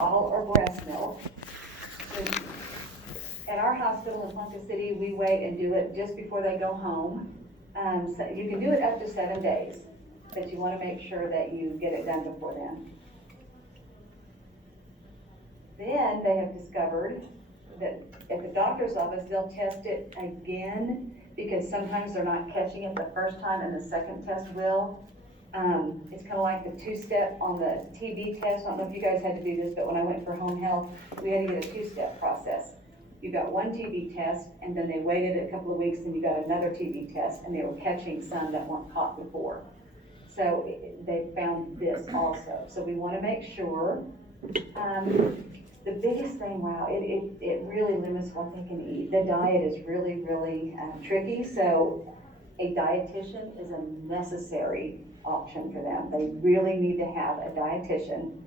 bottle or breast milk. At our hospital in Ponca City, we wait and do it just before they go home. So you can do it up to 7 days, but you want to make sure that you get it done before then. Then they have discovered that at the doctor's office, they'll test it again because sometimes they're not catching it the first time and the second test will. It's kind of like the two-step on the TB test. I don't know if you guys had to do this, but when I went for home health, we had to get a two-step process. You got one TB test, and then they waited a couple of weeks, and you got another TB test, and they were catching some that weren't caught before. So they found this also. So we want to make sure. The biggest thing, wow, it really limits what they can eat. The diet is really, really tricky. So a dietitian is a necessary option for them. They really need to have a dietitian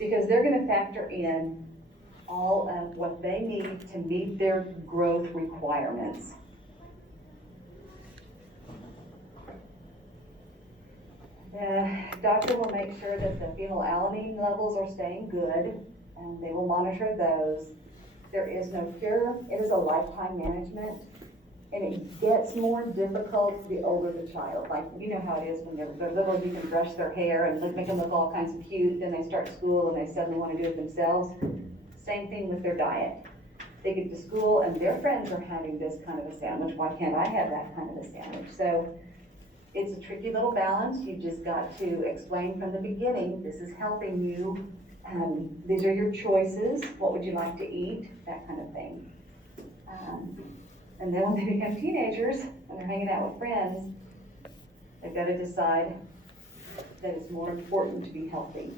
because they're going to factor in all of what they need to meet their growth requirements. The doctor will make sure that the phenylalanine levels are staying good, and they will monitor those. There is no cure. It is a lifetime management, and it gets more difficult the older the child. Like, you know how it is when they're little, you can brush their hair and make them look all kinds of cute, then they start school and they suddenly want to do it themselves. Same thing with their diet. They get to school and their friends are having this kind of a sandwich. Why can't I have that kind of a sandwich? So it's a tricky little balance. You just got to explain from the beginning, this is helping you. These are your choices. What would you like to eat? That kind of thing. And then when they become teenagers, when they're hanging out with friends, they've got to decide that it's more important to be healthy.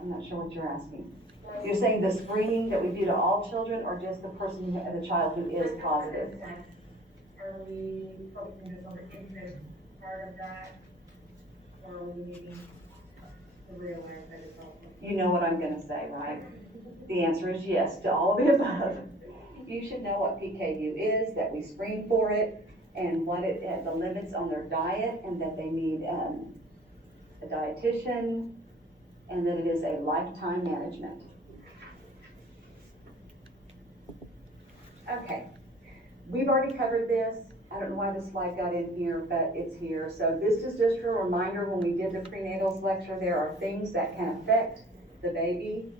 I'm not sure what you're asking. You're saying the screening that we do to all children, or just the person, the child who is positive? Are we focusing just on the infant part of that, or are we needing to realize that it's also? You know what I'm going to say, right? The answer is yes to all of the above. You should know what PKU is, that we screen for it, and what the limits on their diet, and that they need a dietitian, and that it is a lifetime management. Okay, we've already covered this. I don't know why this slide got in here, but it's here. So this is just a reminder, when we did the prenatal lecture, there are things that can affect the baby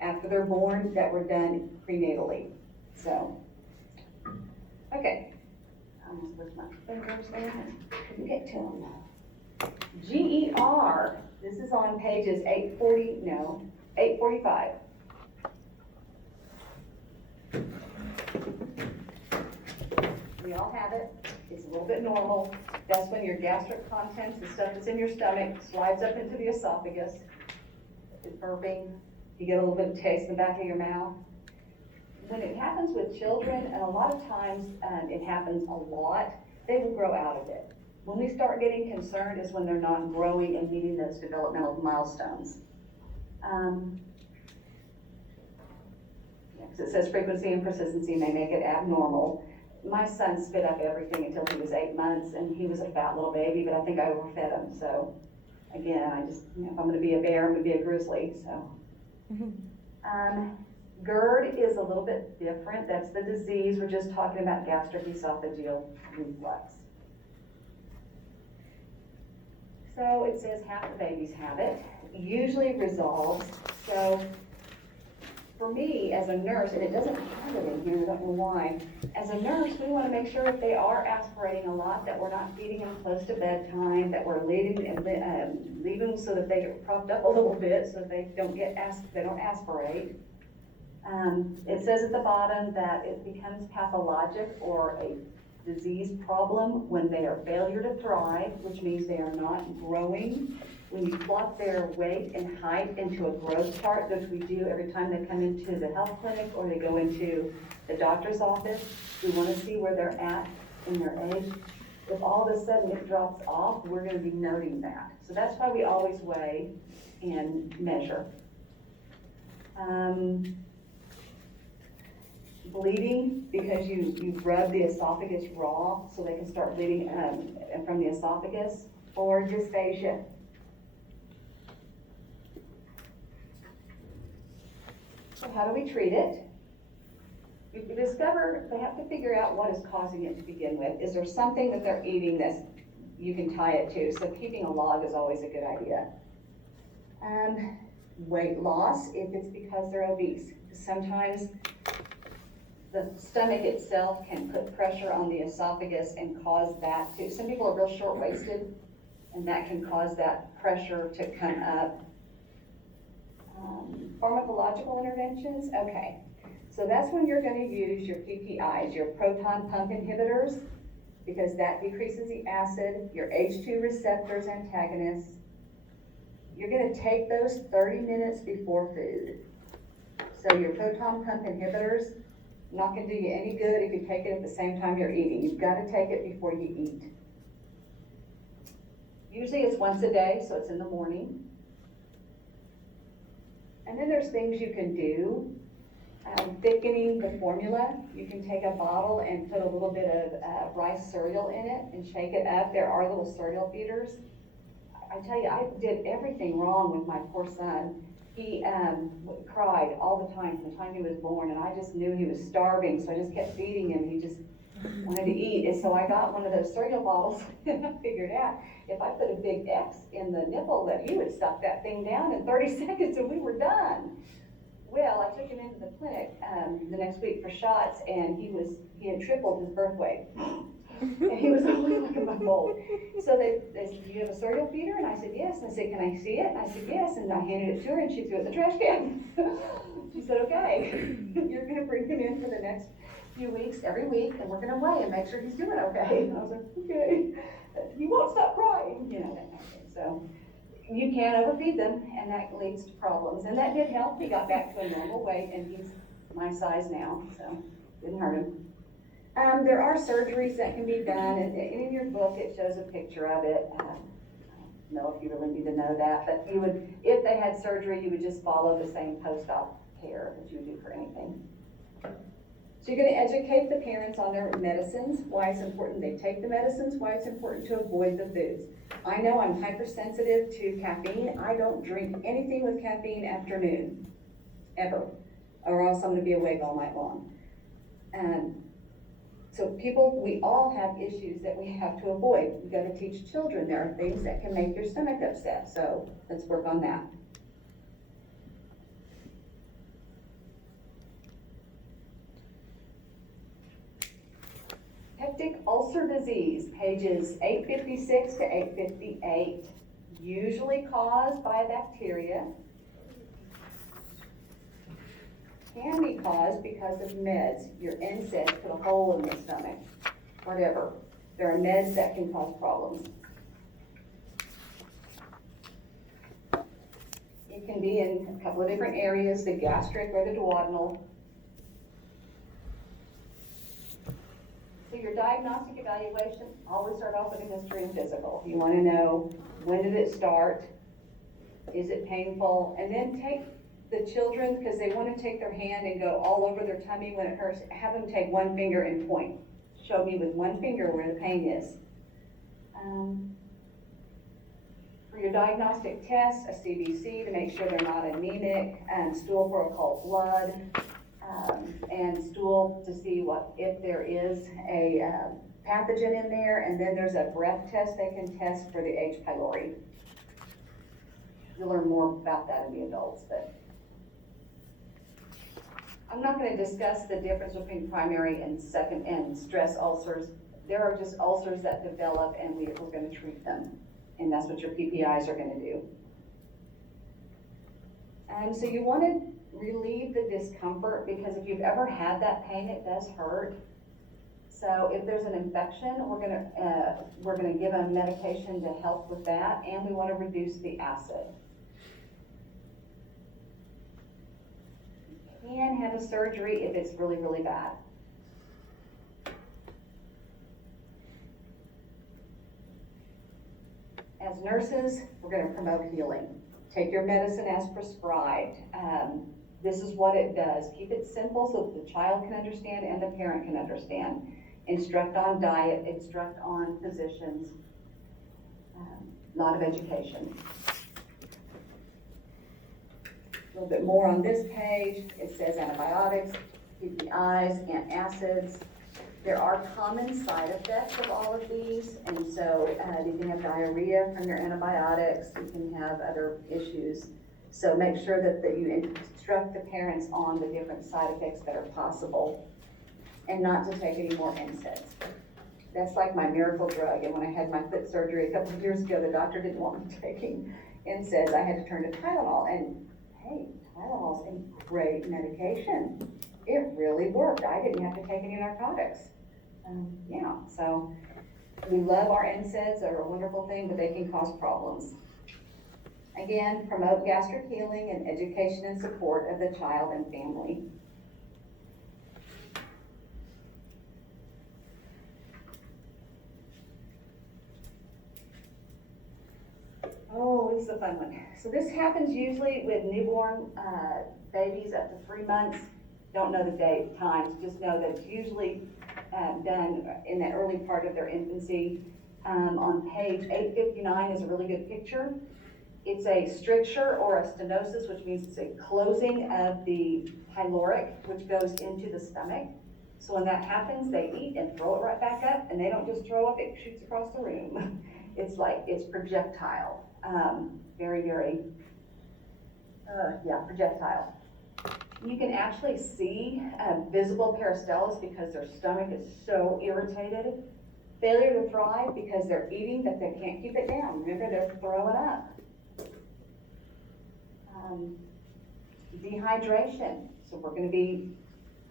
after they're born that were done prenatally. So, okay. I almost lift my fingers there. Couldn't get to them. GER, this is on pages 845. We all have it. It's a little bit normal. That's when your gastric contents, the stuff that's in your stomach, slides up into the esophagus. It's burping. You get a little bit of taste in the back of your mouth. When it happens with children, and a lot of times it happens a lot, they will grow out of it. When we start getting concerned is when they're not growing and meeting those developmental milestones. It says frequency and persistency may make it abnormal. My son spit up everything until he was 8 months, and he was a fat little baby, but I think I overfed him. So again, I just, if I'm gonna be a bear, I'm gonna be a grizzly, so. GERD is a little bit different. That's the disease. We're just talking about gastric esophageal reflux. So it says half the babies have it. Usually resolves. So for me as a nurse, and it doesn't have it in here, I don't know why. As a nurse, we want to make sure if they are aspirating a lot, that we're not feeding them close to bedtime, that we're leaving them so that they get propped up a little bit, so that they don't aspirate. It says at the bottom that it becomes pathologic or a disease problem when they are failure to thrive, which means they are not growing. When you plot their weight and height into a growth chart, which we do every time they come into the health clinic or they go into the doctor's office, we want to see where they're at in their age. If all of a sudden it drops off, we're going to be noting that. So that's why we always weigh and measure. bleeding because you rub the esophagus raw so they can start bleeding from the esophagus, or dysphagia. So how do we treat it? We discover they have to figure out what is causing it to begin with. Is there something that they're eating that you can tie it to? So keeping a log is always a good idea. Weight loss, if it's because they're obese. Sometimes the stomach itself can put pressure on the esophagus and cause that to, some people are real short-waisted, and that can cause that pressure to come up. Pharmacological interventions, okay. So that's when you're gonna use your PPIs, your proton pump inhibitors, because that decreases the acid, your H2 receptors antagonists. You're gonna take those 30 minutes before food. So your proton pump inhibitors, not gonna do you any good if you take it at the same time you're eating. You've gotta take it before you eat. Usually it's once a day, so it's in the morning. And then there's things you can do. Thickening the formula. You can take a bottle and put a little bit of rice cereal in it and shake it up. There are little cereal feeders. I tell you, I did everything wrong with my poor son. He cried all the time from the time he was born, and I just knew he was starving, so I just kept feeding him. He just wanted to eat, and so I got one of those cereal bottles, and I figured out if I put a big X in the nipple, that he would suck that thing down in 30 seconds, and we were done. Well, I took him into the clinic the next week for shots, and he had tripled his birth weight. And he was only like a month old. So they said, do you have a cereal feeder? And I said, yes. And I said, can I see it? And I said, yes. And I handed it to her, and she threw it in the trash can. She said, okay, you're gonna bring him in for the next few weeks, every week, and we're gonna weigh and make sure he's doing okay. And I was like, okay, he won't stop crying, you know, that kind of thing. So you can overfeed them, and that leads to problems. And that did help. He got back to a normal weight, and he's my size now, so didn't hurt him. There are surgeries that can be done, and in your book it shows a picture of it. I don't know if you really need to know that, but you would, if they had surgery, you would just follow the same post-op care that you would do for anything. So you're going to educate the parents on their medicines, why it's important they take the medicines, why it's important to avoid the foods. I know I'm hypersensitive to caffeine. I don't drink anything with caffeine after noon, ever, or else I'm going to be awake all night long. So people, we all have issues that we have to avoid. We've got to teach children there are things that can make your stomach upset, so let's work on that. Peptic ulcer disease, pages 856 to 858, usually caused by a bacteria. Can be caused because of meds. Your NSAIDs put a hole in the stomach, whatever. There are meds that can cause problems. It can be in a couple of different areas, the gastric or the duodenal. So your diagnostic evaluation, always start off with a history and physical. You want to know, when did it start? Is it painful? And then take the children, because they want to take their hand and go all over their tummy when it hurts, have them take one finger and point. Show me with one finger where the pain is. For your diagnostic tests, a CBC to make sure they're not anemic, stool for occult blood, and stool to see if there is a pathogen in there, and then there's a breath test they can test for the H. pylori. You'll learn more about that in the adults, but I'm not going to discuss the difference between primary and second and stress ulcers. There are just ulcers that develop, and we're going to treat them, and that's what your PPIs are going to do. So you want to relieve the discomfort, because if you've ever had that pain, it does hurt. So if there's an infection, we're going to give a medication to help with that, and we want to reduce the acid. You can have a surgery if it's really, really bad. As nurses, we're going to promote healing. Take your medicine as prescribed. This is what it does. Keep it simple so that the child can understand and the parent can understand. Instruct on diet, instruct on positions, a lot of education. A little bit more on this page. It says antibiotics, PPIs, antacids. There are common side effects of all of these, and so you can have diarrhea from your antibiotics, you can have other issues. So make sure that you instruct the parents on the different side effects that are possible, and not to take any more NSAIDs. That's like my miracle drug, and when I had my foot surgery a couple of years ago, the doctor didn't want me taking NSAIDs. I had to turn to Tylenol, and hey, Tylenol's a great medication. It really worked. I didn't have to take any narcotics. Yeah, so we love our NSAIDs. They're a wonderful thing, but they can cause problems. Again, promote gastric healing and education and support of the child and family. Oh, this is a fun one. So this happens usually with newborn babies up to 3 months. Don't know the date, times, just know that it's usually done in the early part of their infancy. On page 859 is a really good picture. It's a stricture or a stenosis, which means it's a closing of the pyloric, which goes into the stomach. So when that happens, they eat and throw it right back up, and they don't just throw up, it shoots across the room. It's projectile. Very, very, projectile. You can actually see visible peristellis because their stomach is so irritated. Failure to thrive because they're eating but they can't keep it down. Remember, they're throwing up. Dehydration. So we're going to be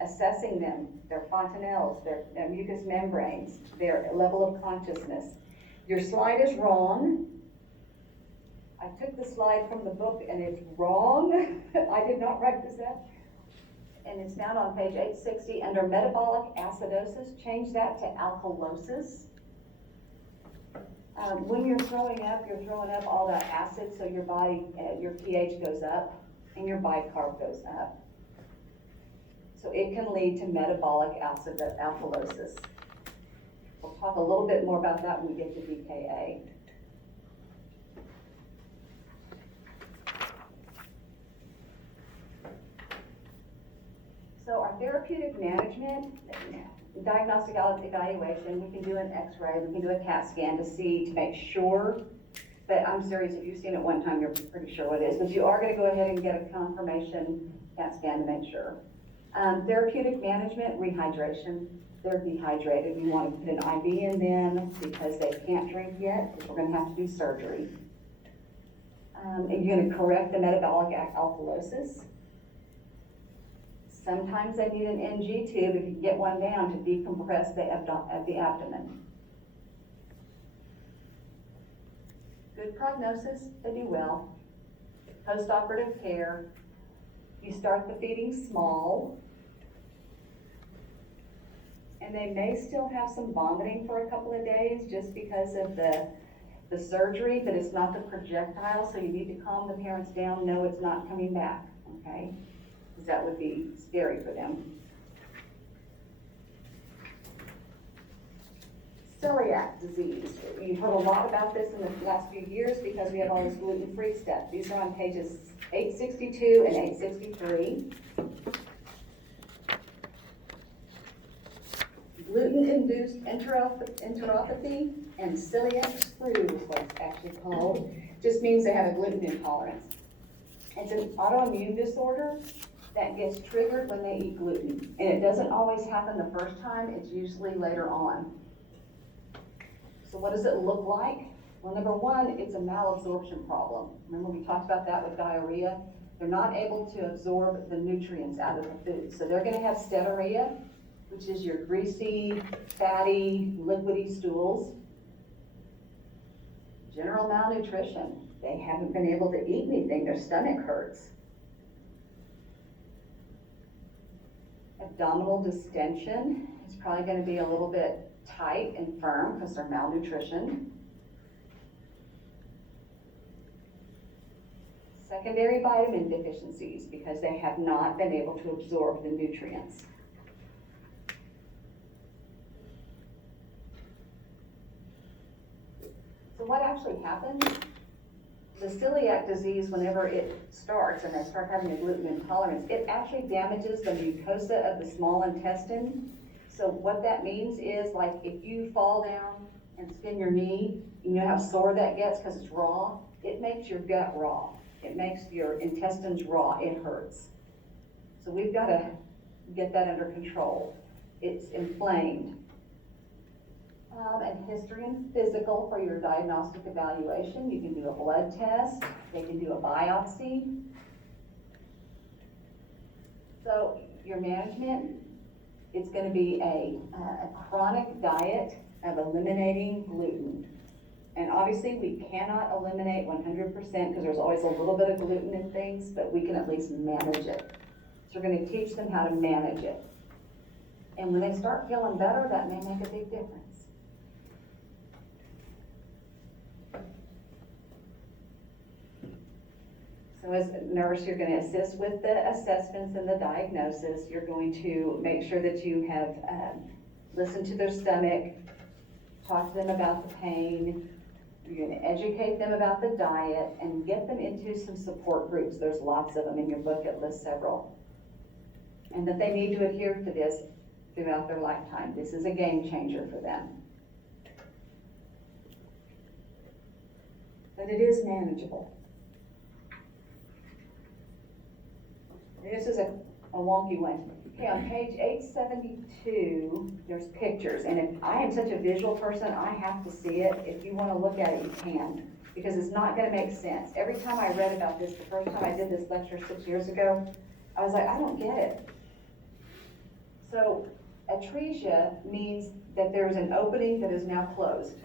assessing them, their fontanelles, their mucous membranes, their level of consciousness. Your slide is wrong. I took the slide from the book and it's wrong. I did not write this up. And it's found on page 860 under metabolic acidosis. Change that to alkalosis. When you're throwing up all that acid, so your body, your pH goes up and your bicarb goes up. So it can lead to metabolic alkalosis. We'll talk a little bit more about that when we get to DKA. So our therapeutic management, diagnostic evaluation, we can do an x-ray, we can do a CAT scan to make sure, but I'm serious, if you've seen it one time, you're pretty sure what it is, but you are gonna go ahead and get a confirmation CAT scan to make sure. Therapeutic management, rehydration. They're dehydrated. You want to put an IV in them because they can't drink yet, because we're gonna have to do surgery. And you're gonna correct the metabolic alkalosis. Sometimes they need an NG tube if you can get one down to decompress the abdomen. Good prognosis, they do well. Post-operative care, you start the feeding small, and they may still have some vomiting for a couple of days just because of the surgery, but it's not the projectile, so you need to calm the parents down, know it's not coming back, okay? Because that would be scary for them. Celiac disease. You've heard a lot about this in the last few years because we have all this gluten-free stuff. These are on pages 862 and 863. Gluten-induced enteropathy and celiac sprue is what it's actually called. Just means they have a gluten intolerance. It's an autoimmune disorder that gets triggered when they eat gluten. And it doesn't always happen the first time, it's usually later on. So what does it look like? Well, number one, it's a malabsorption problem. Remember we talked about that with diarrhea? They're not able to absorb the nutrients out of the food. So they're gonna have steatorrhea, which is your greasy, fatty, liquidy stools. General malnutrition. They haven't been able to eat anything, their stomach hurts. Abdominal distension is probably going to be a little bit tight and firm because they're malnutrition. secondary vitamin deficiencies because they have not been able to absorb the nutrients. So what actually happens? The celiac disease, whenever it starts and they start having a gluten intolerance, it actually damages the mucosa of the small intestine. So what that means is, like, if you fall down and skin your knee, you know how sore that gets because it's raw? It makes your gut raw. It makes your intestines raw. It hurts. So we've got to get that under control. It's inflamed. And history and physical for your diagnostic evaluation. You can do a blood test. They can do a biopsy. So your management, it's going to be a chronic diet of eliminating gluten. And obviously we cannot eliminate 100% because there's always a little bit of gluten in things, but we can at least manage it. So we're going to teach them how to manage it. And when they start feeling better, that may make a big difference. So as a nurse, you're going to assist with the assessments and the diagnosis. You're going to make sure that you have listened to their stomach, talk to them about the pain. You're going to educate them about the diet and get them into some support groups. There's lots of them in your book. It lists several. And that they need to adhere to this throughout their lifetime. This is a game changer for them. But it is manageable. This is a wonky one. Okay, on page 872, there's pictures, and if I am such a visual person, I have to see it. If you want to look at it, you can, because it's not going to make sense. Every time I read about this, the first time I did this lecture 6 years ago, I was like, I don't get it. So, atresia means that there's an opening that is now closed.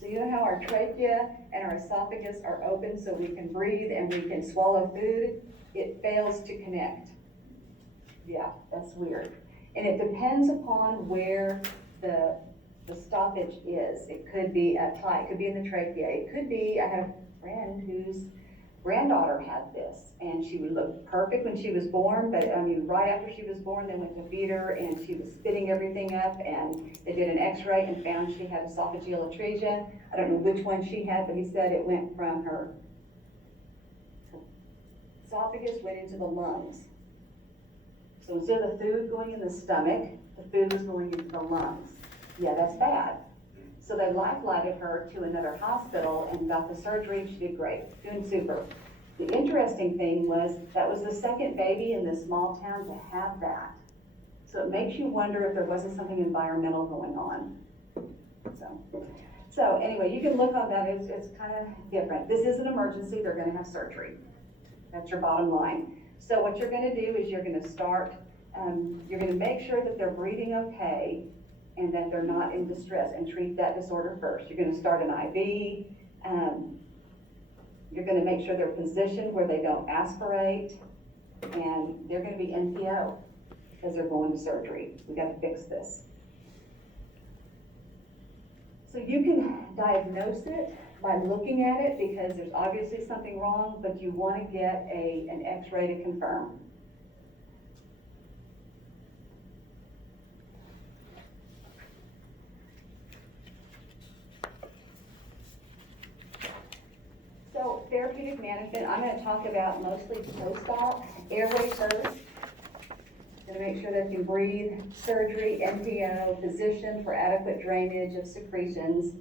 So you know how our trachea and our esophagus are open so we can breathe and we can swallow food? It fails to connect. Yeah, that's weird. And it depends upon where the stoppage is. It could be up high, it could be in the trachea. It could be, I had a friend whose granddaughter had this, and she would look perfect when she was born, but I mean, right after she was born, they went to feed her and she was spitting everything up, and they did an x-ray and found she had esophageal atresia. I don't know which one she had, but he said it went from her esophagus went into the lungs. So instead of the food going in the stomach, the food was going into the lungs. Yeah, that's bad. So they life-flighted her to another hospital and got the surgery. She did great, doing super. The interesting thing was that was the second baby in this small town to have that. So it makes you wonder if there wasn't something environmental going on. So anyway, you can look on that. It's kind of different. This is an emergency. They're going to have surgery. That's your bottom line. So what you're going to do is you're going to start, you're going to make sure that they're breathing okay and that they're not in distress, and treat that disorder first. You're going to start an IV. You're going to make sure they're positioned where they don't aspirate, and they're going to be NPO because they're going to surgery. We got to fix this. So you can diagnose it by looking at it because there's obviously something wrong, but you want to get an x-ray to confirm. So therapeutic management, I'm going to talk about mostly post-op, airway first. Going to make sure that you breathe, surgery, NPO, position for adequate drainage of secretions.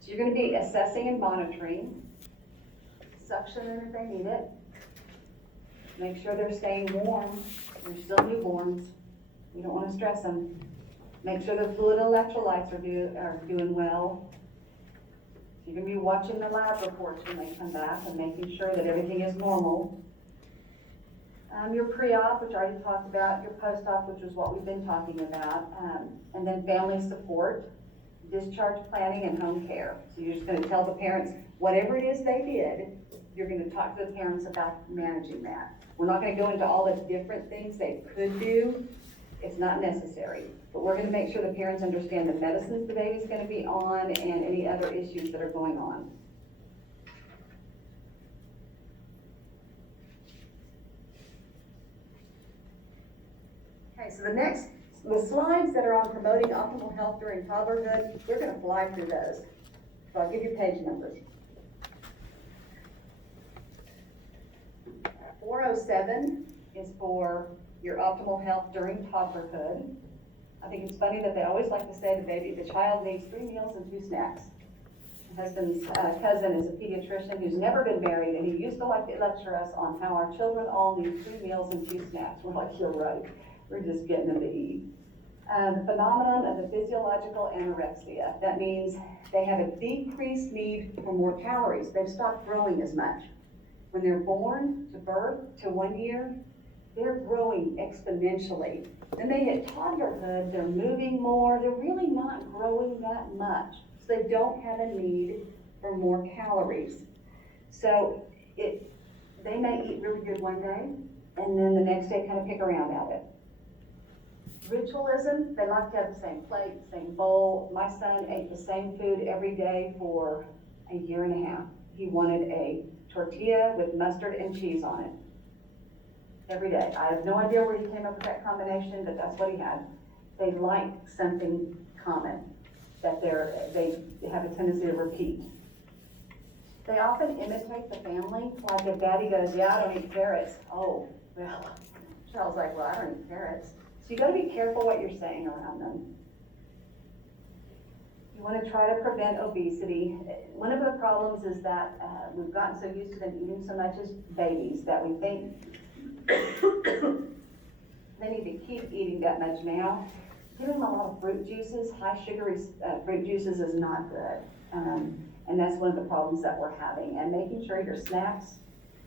So you're going to be assessing and monitoring, suctioning if they need it. Make sure they're staying warm. They're still newborns. You don't want to stress them. Make sure the fluid electrolytes are doing well. You're going to be watching the lab reports when they come back and making sure that everything is normal. Your pre-op, which I already talked about, your post-op, which is what we've been talking about, and then family support, discharge planning, and home care. So you're just going to tell the parents, whatever it is they did, you're going to talk to the parents about managing that. We're not going to go into all the different things they could do. It's not necessary. But we're going to make sure the parents understand the medicines the baby's going to be on and any other issues that are going on. So the slides that are on promoting optimal health during toddlerhood, we're gonna fly through those. So I'll give you page numbers. 407 is for your optimal health during toddlerhood. I think it's funny that they always like to say the child needs 3 meals and 2 snacks. My husband's cousin is a pediatrician who's never been married, and he used to like to lecture us on how our children all need 3 meals and 2 snacks. We're like, you're right, we're just getting them to eat. The phenomenon of the physiological anorexia. That means they have a decreased need for more calories. They've stopped growing as much. When they're born to birth to 1 year, they're growing exponentially. Then they hit toddlerhood, they're moving more, they're really not growing that much. So they don't have a need for more calories. So they may eat really good one day, and then the next day kind of pick around at it. Ritualism, they like to have the same plate, same bowl. My son ate the same food every day for a year and a half. He wanted a tortilla with mustard and cheese on it every day. I have no idea where he came up with that combination, but that's what he had. They like something common that they have a tendency to repeat. They often imitate the family, like if daddy goes, yeah, I don't eat carrots. Oh, well, child's like, well, I don't eat carrots. So you gotta be careful what you're saying around them. You wanna try to prevent obesity. One of the problems is that we've gotten so used to them eating so much as babies that we think they need to keep eating that much now. Giving them a lot of fruit juices, high sugary fruit juices is not good. And that's one of the problems that we're having. And making sure your snacks,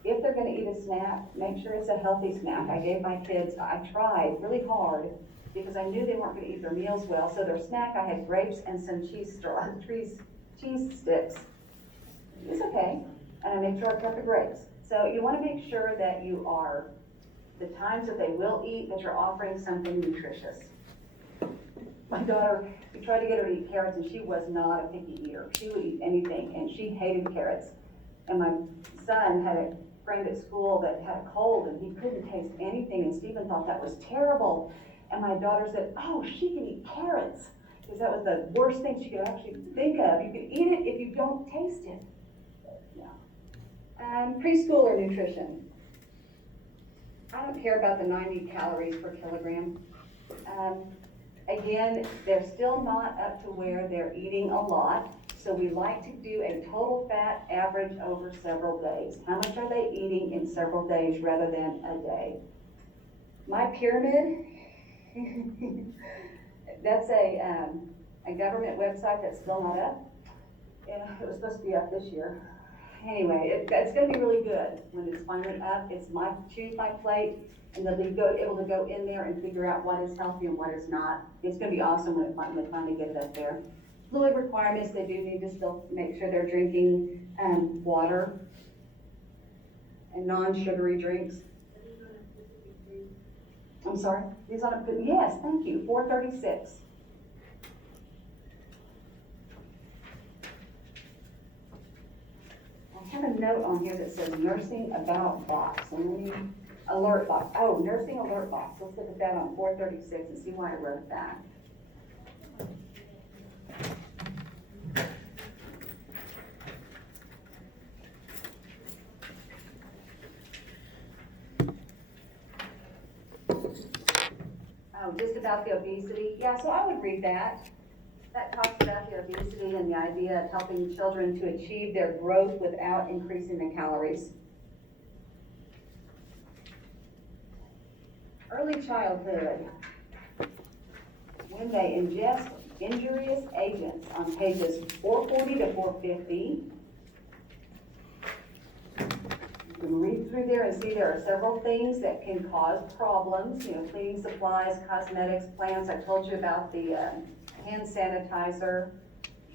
if they're gonna eat a snack, make sure it's a healthy snack. I gave my kids, I tried really hard because I knew they weren't gonna eat their meals well. So their snack, I had grapes and some cheese sticks. It's okay. And I made sure I cut the grapes. So you wanna make sure that you are, the times that they will eat, that you're offering something nutritious. My daughter, we tried to get her to eat carrots, and she was not a picky eater. She would eat anything, and she hated carrots. And my son had a friend at school that had a cold, and he couldn't taste anything, and Stephen thought that was terrible. And my daughter said, oh, she can eat carrots, because that was the worst thing she could actually think of. You can eat it if you don't taste it. Yeah. Preschooler nutrition. I don't care about the 90 calories per kilogram. Again, they're still not up to where they're eating a lot, so we like to do a total fat average over several days. How much are they eating in several days rather than a day? My pyramid, that's a government website that's still not up. Yeah, it was supposed to be up this year. Anyway, it's going to be really good when it's finally up. It's choose my plate, and they'll be able to go in there and figure out what is healthy and what is not. It's going to be awesome when they finally get it up there. Fluid requirements, they do need to still make sure they're drinking water and non-sugary drinks. I'm sorry? These on a, yes, thank you, 436. I have a note on here that says nursing about box, alert box. Oh, nursing alert box. Let's look at that on 436 and see why I wrote that. Oh, just about the obesity. Yeah, so I would read that. That talks about the obesity and the idea of helping children to achieve their growth without increasing the calories. Early childhood. When they ingest injurious agents on pages 440 to 450. You can read through there and see there are several things that can cause problems. Cleaning supplies, cosmetics, plants. I told you about the hand sanitizer,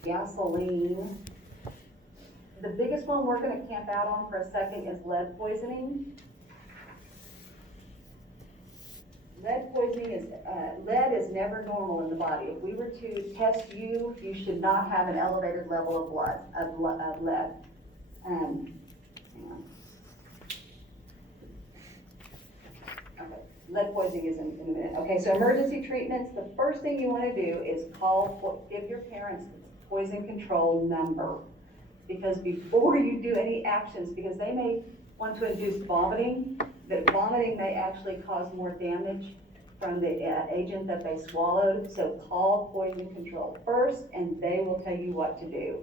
gasoline. The biggest one we're going to camp out on for a second is lead poisoning. Lead is never normal in the body. If we were to test you, you should not have an elevated level of lead. Hang on. Okay, lead poisoning is in a minute. Okay, so emergency treatments, the first thing you wanna do is give your parents the poison control number. Because before you do any actions, because they may want to induce vomiting, but vomiting may actually cause more damage from the agent that they swallowed. So call poison control first, and they will tell you what to do.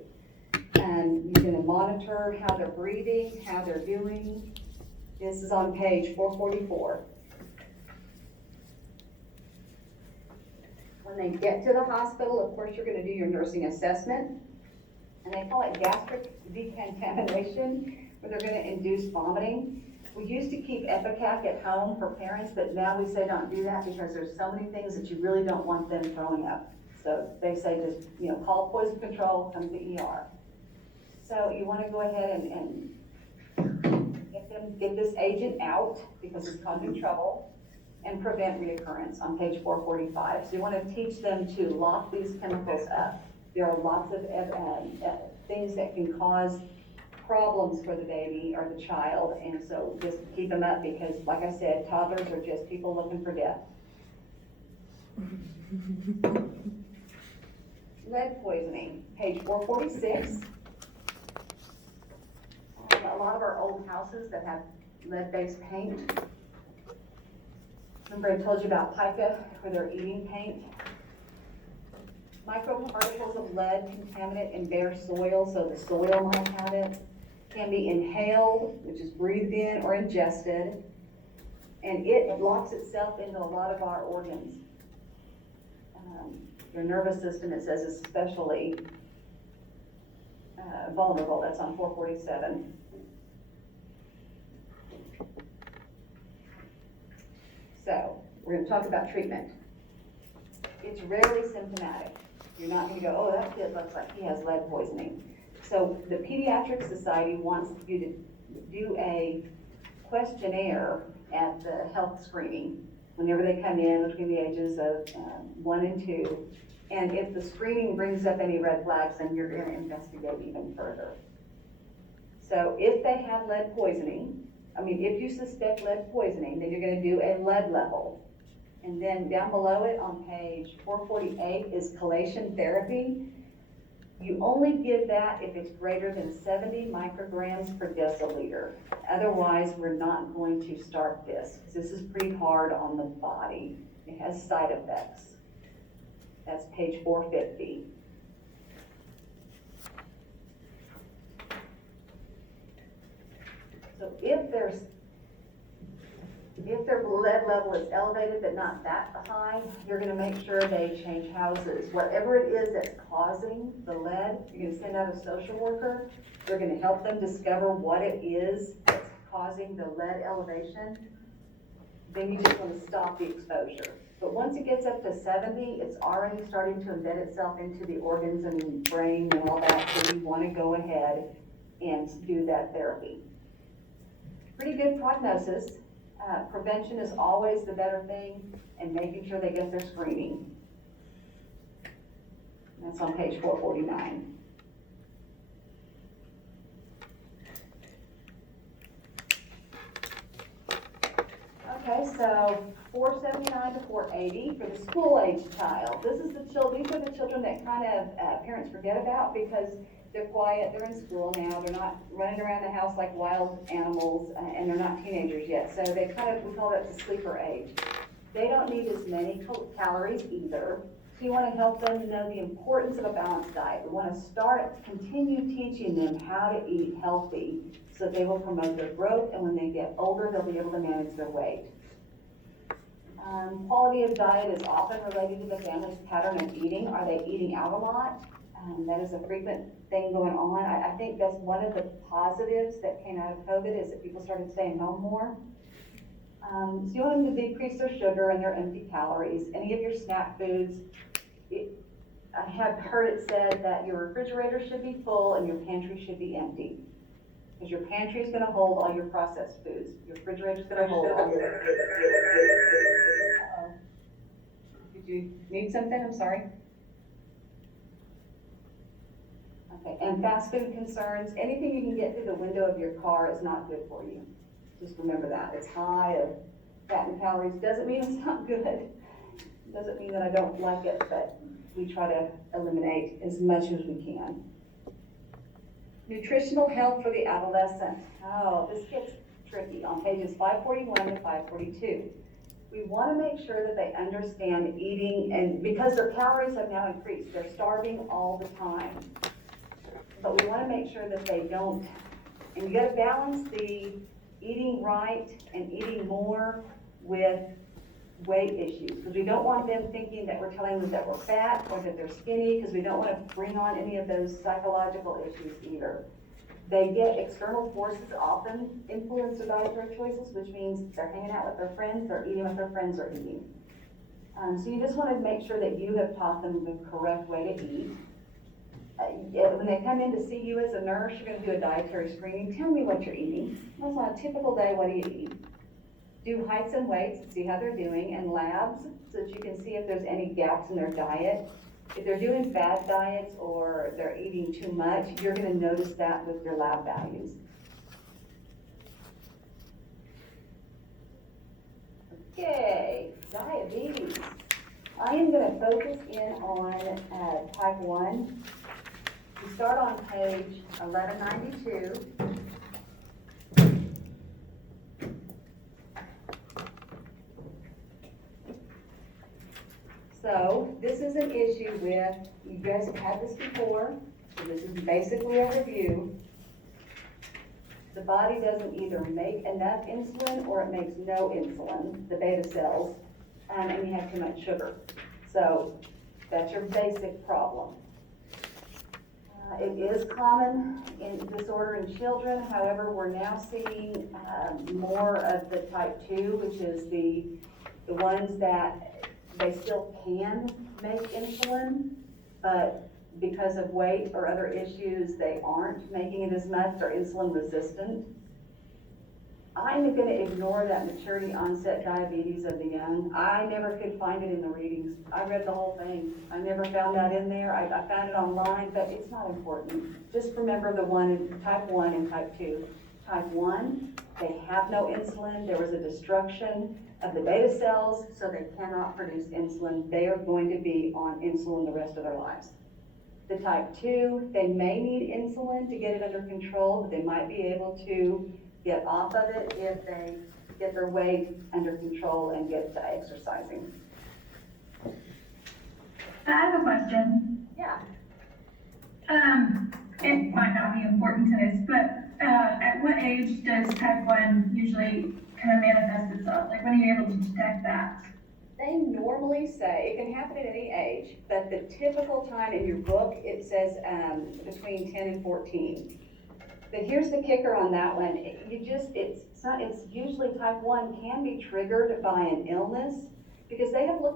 And you're gonna monitor how they're breathing, how they're doing. This is on page 444. When they get to the hospital, of course, you're gonna do your nursing assessment. And they call it gastric decontamination, where they're gonna induce vomiting. We used to keep Epicac at home for parents, but now we say don't do that because there's so many things that you really don't want them throwing up. So they say just, call poison control, come to the ER. So you wanna go ahead and get this agent out because it's causing trouble and prevent reoccurrence on page 445. So you wanna teach them to lock these chemicals up. There are lots of things that can cause problems for the baby or the child, and so just keep them up because, like I said, toddlers are just people looking for death. Lead poisoning, page 446. A lot of our old houses that have lead-based paint. Remember I told you about pica, where they're eating paint? Microparticles of lead contaminate in bare soil, so the soil might have it, can be inhaled, which is breathed in or ingested, and it locks itself into a lot of our organs. Your nervous system, it says, is especially vulnerable. That's on 447. So, we're going to talk about treatment. It's rarely symptomatic. You're not going to go, oh, that kid looks like he has lead poisoning. So the Pediatric Society wants you to do a questionnaire at the health screening whenever they come in between the ages of 1 and 2. And if the screening brings up any red flags, then you're going to investigate even further. So if they have lead poisoning, if you suspect lead poisoning, then you're going to do a lead level. And then down below it on page 448 is chelation therapy. You only give that if it's greater than 70 micrograms per deciliter. Otherwise, we're not going to start this because this is pretty hard on the body. It has side effects. That's page 450. So if their lead level is elevated but not that high, you're going to make sure they change houses. Whatever it is that's causing the lead, you're going to send out a social worker. They're going to help them discover what it is that's causing the lead elevation. Then you just want to stop the exposure. But once it gets up to 70, it's already starting to embed itself into the organs and brain and all that, so you want to go ahead and do that therapy. Pretty good prognosis. Prevention is always the better thing, and making sure they get their screening. That's on page 449. Okay, so 479 to 480 for the school-age child. These are the children that kind of parents forget about because they're quiet, they're in school now, they're not running around the house like wild animals, and they're not teenagers yet. So we call that the sleeper age. They don't need as many calories either. So you want to help them know the importance of a balanced diet. We want to continue teaching them how to eat healthy so they will promote their growth, and when they get older, they'll be able to manage their weight. Quality of diet is often related to the family's pattern of eating. Are they eating out a lot? That is a frequent thing going on. I think that's one of the positives that came out of COVID is that people started staying home more. So you want them to decrease their sugar and their empty calories. Any of your snack foods, I have heard it said that your refrigerator should be full and your pantry should be empty. Because your pantry is going to hold all your processed foods. Your refrigerator is going to hold all your... Uh-oh. Did you need something? I'm sorry. Okay, and fast food concerns, anything you can get through the window of your car is not good for you. Just remember that. It's high of fat and calories. Doesn't mean it's not good. Doesn't mean that I don't like it, but we try to eliminate as much as we can. Nutritional health for the adolescent. Oh, this gets tricky on pages 541 to 542. We want to make sure that they understand eating, and because their calories have now increased, they're starving all the time. But we want to make sure that they don't, and you got to balance the eating right and eating more with weight issues, because we don't want them thinking that we're telling them that we're fat or that they're skinny, because we don't want to bring on any of those psychological issues either. They get external forces often influence their dietary choices, which means they're hanging out with their friends, they're eating what their friends are eating. So you just want to make sure that you have taught them the correct way to eat. When they come in to see you as a nurse, you're going to do a dietary screening. Tell me what you're eating. That's on a typical day, what do you eat? Do heights and weights, see how they're doing, and labs, so that you can see if there's any gaps in their diet. If they're doing fad diets or they're eating too much, you're gonna notice that with your lab values. Okay, diabetes. I am gonna focus in on type 1. We start on page 1192. So this is an issue with, you guys have had this before, so this is basically a review. The body doesn't either make enough insulin or it makes no insulin, the beta cells, and you have too much sugar. So that's your basic problem. It is common in disorder in children, however, we're now seeing more of the type 2, which is the ones that they still can make insulin, but because of weight or other issues, they aren't making it as much, they're insulin resistant. I'm gonna ignore that maturity onset diabetes of the young. I never could find it in the readings. I read the whole thing. I never found that in there. I found it online, but it's not important. Just remember the one, type 1 and type 2. Type 1, they have no insulin. There was a destruction of the beta cells, so they cannot produce insulin. They are going to be on insulin the rest of their lives. The type 2, they may need insulin to get it under control, but they might be able to get off of it if they get their weight under control and get to exercising. I have a question. Yeah. It might not be important to this, but at what age does type 1 usually kind of manifest itself? Like, when are you able to detect that? They normally say it can happen at any age, but the typical time in your book, it says between 10 and 14. But here's the kicker on that one. It's usually type 1 can be triggered by an illness, because they have looked at